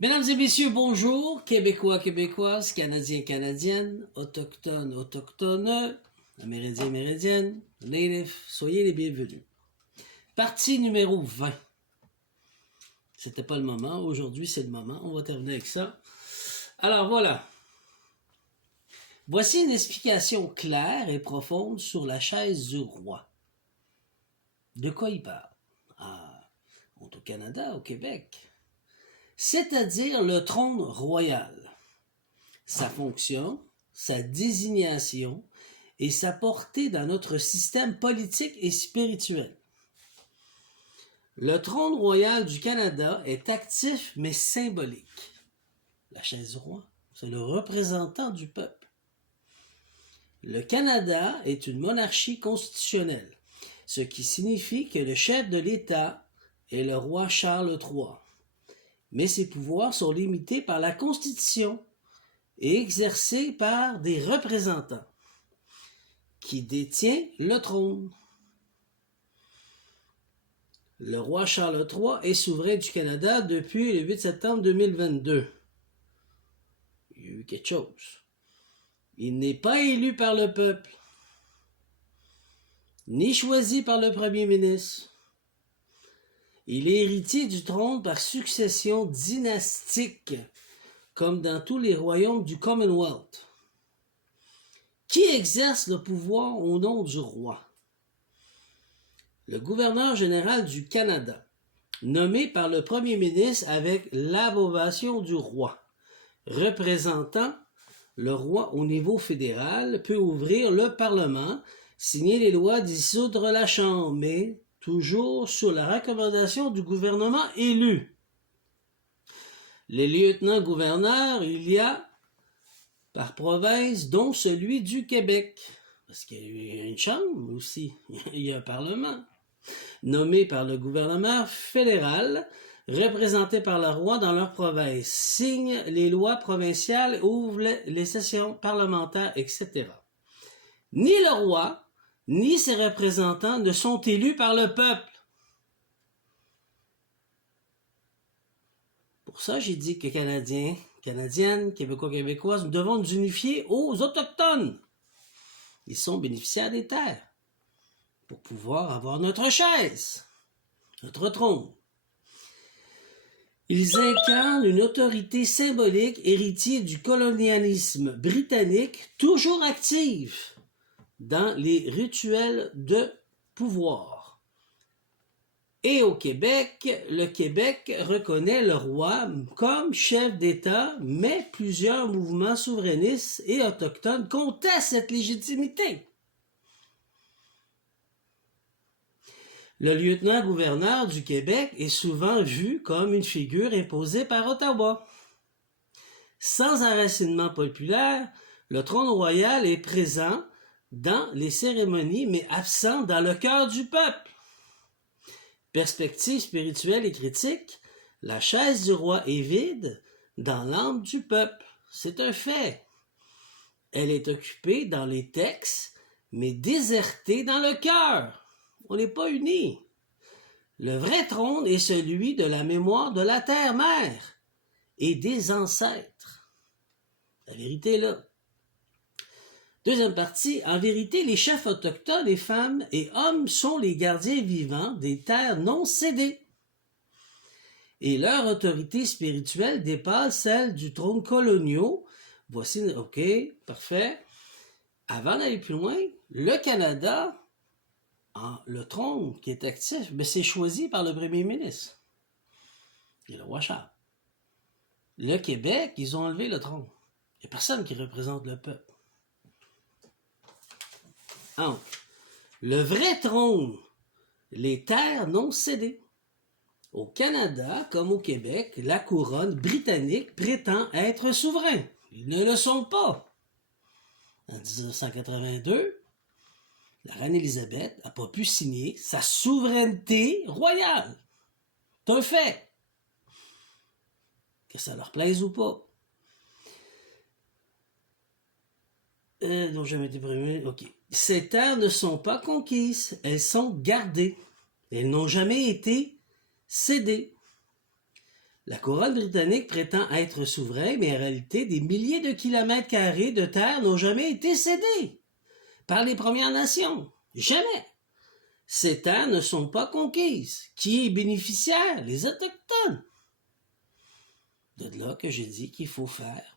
Mesdames et messieurs, bonjour, Québécois, Québécoises, Canadiens, Canadiennes, Autochtones, Autochtones, Amérindiens, Amérindiennes, Natifs, soyez les bienvenus. Partie numéro 20. C'était pas le moment, aujourd'hui c'est le moment, on va terminer avec ça. Alors voilà. Voici une explication claire et profonde sur la chaise du roi. De quoi il parle? On est au Canada, au Québec. C'est-à-dire le trône royal, sa fonction, sa désignation et sa portée dans notre système politique et spirituel. Le trône royal du Canada est actif mais symbolique. La chaise du roi, c'est le représentant du peuple. Le Canada est une monarchie constitutionnelle, ce qui signifie que le chef de l'État est le roi Charles III. Mais ses pouvoirs sont limités par la Constitution et exercés par des représentants qui détient le trône. Le roi Charles III est souverain du Canada depuis le 8 septembre 2022. Il y a eu quelque chose. Il n'est pas élu par le peuple, ni choisi par le premier ministre. Il est héritier du trône par succession dynastique, comme dans tous les royaumes du Commonwealth. Qui exerce le pouvoir au nom du roi? Le gouverneur général du Canada, nommé par le premier ministre avec l'approbation du roi, représentant le roi au niveau fédéral, peut ouvrir le Parlement, signer les lois, dissoudre la Chambre, mais toujours sur la recommandation du gouvernement élu. Les lieutenants-gouverneurs, il y a par province, dont celui du Québec, parce qu'il y a une chambre aussi, il y a un parlement, nommé par le gouvernement fédéral, représenté par le roi dans leur province, signe les lois provinciales, ouvre les sessions parlementaires, etc. Ni le roi, ni ses représentants ne sont élus par le peuple. Pour ça, j'ai dit que Canadiens, Canadiennes, Québécois, Québécoises, nous devons nous unifier aux Autochtones. Ils sont bénéficiaires des terres pour pouvoir avoir notre chaise, notre trône. Ils incarnent une autorité symbolique héritière du colonialisme britannique, toujours active dans les rituels de pouvoir. Et au Québec, le Québec reconnaît le roi comme chef d'État, mais plusieurs mouvements souverainistes et autochtones contestent cette légitimité. Le lieutenant-gouverneur du Québec est souvent vu comme une figure imposée par Ottawa. Sans enracinement populaire, le trône royal est présent dans les cérémonies, mais absent dans le cœur du peuple. Perspective spirituelle et critique, la chaise du roi est vide dans l'âme du peuple. C'est un fait. Elle est occupée dans les textes, mais désertée dans le cœur. On n'est pas unis. Le vrai trône est celui de la mémoire de la terre-mère et des ancêtres. La vérité est là. Deuxième partie, en vérité, les chefs autochtones, les femmes et hommes sont les gardiens vivants des terres non cédées. Et leur autorité spirituelle dépasse celle du trône coloniaux. Voici, ok, parfait. Avant d'aller plus loin, le Canada, le trône qui est actif, c'est choisi par le premier ministre. Et le roi Charles. Le Québec, ils ont enlevé le trône. Il n'y a personne qui représente le peuple. Entre le vrai trône, les terres non cédées. Au Canada, comme au Québec, la couronne britannique prétend être souverain. Ils ne le sont pas. En 1982, la reine Élisabeth n'a pas pu signer sa souveraineté royale. C'est un fait. Que ça leur plaise ou pas. Donc jamais été prévu. Ok. Ces terres ne sont pas conquises, elles sont gardées. Elles n'ont jamais été cédées. La couronne britannique prétend être souveraine, mais en réalité, des milliers de kilomètres carrés de terre n'ont jamais été cédés par les Premières Nations. Jamais. Ces terres ne sont pas conquises. Qui est bénéficiaire? Les Autochtones. De là que j'ai dit qu'il faut faire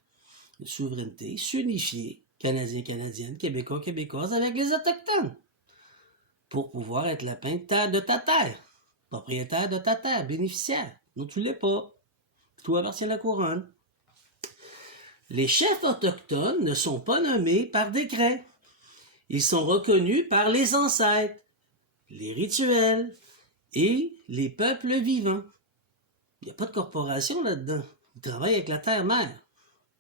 une souveraineté, s'unifier, Canadiens, Canadiennes, Québécois, Québécoises, avec les Autochtones, pour pouvoir être lapin de ta terre, propriétaire de ta terre, bénéficiaire. Non, tu l'es pas. Tout appartient à la couronne. Les chefs autochtones ne sont pas nommés par décret. Ils sont reconnus par les ancêtres, les rituels et les peuples vivants. Il n'y a pas de corporation là-dedans. Ils travaillent avec la terre-mère.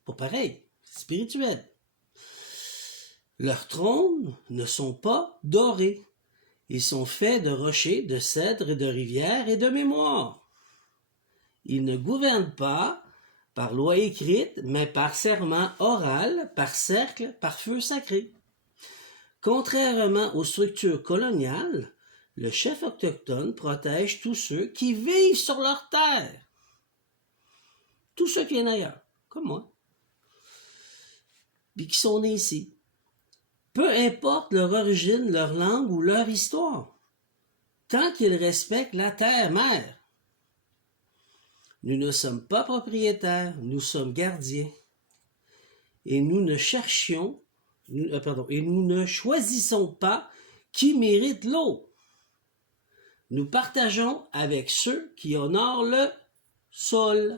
Pas pareil, c'est spirituel. Leurs trônes ne sont pas dorés. Ils sont faits de rochers, de cèdres et de rivières et de mémoire. Ils ne gouvernent pas par loi écrite, mais par serment oral, par cercle, par feu sacré. Contrairement aux structures coloniales, le chef autochtone protège tous ceux qui vivent sur leur terre. Tous ceux qui viennent ailleurs, comme moi, puis qui sont nés ici. Peu importe leur origine, leur langue ou leur histoire, tant qu'ils respectent la terre-mère. Nous ne sommes pas propriétaires, nous sommes gardiens. Et nous ne choisissons pas qui mérite l'eau. Nous partageons avec ceux qui honorent le sol.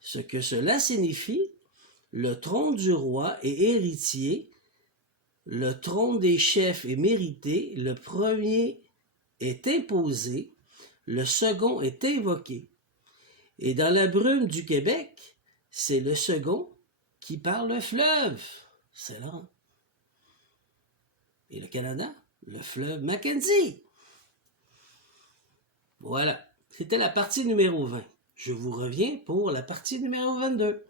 Ce que cela signifie, le trône du roi est héritier, le trône des chefs est mérité, le premier est imposé, le second est invoqué. Et dans la brume du Québec, c'est le second qui parle le fleuve, Saint-Laurent. Et le Canada, le fleuve Mackenzie. Voilà, c'était la partie numéro 20. Je vous reviens pour la partie numéro 22.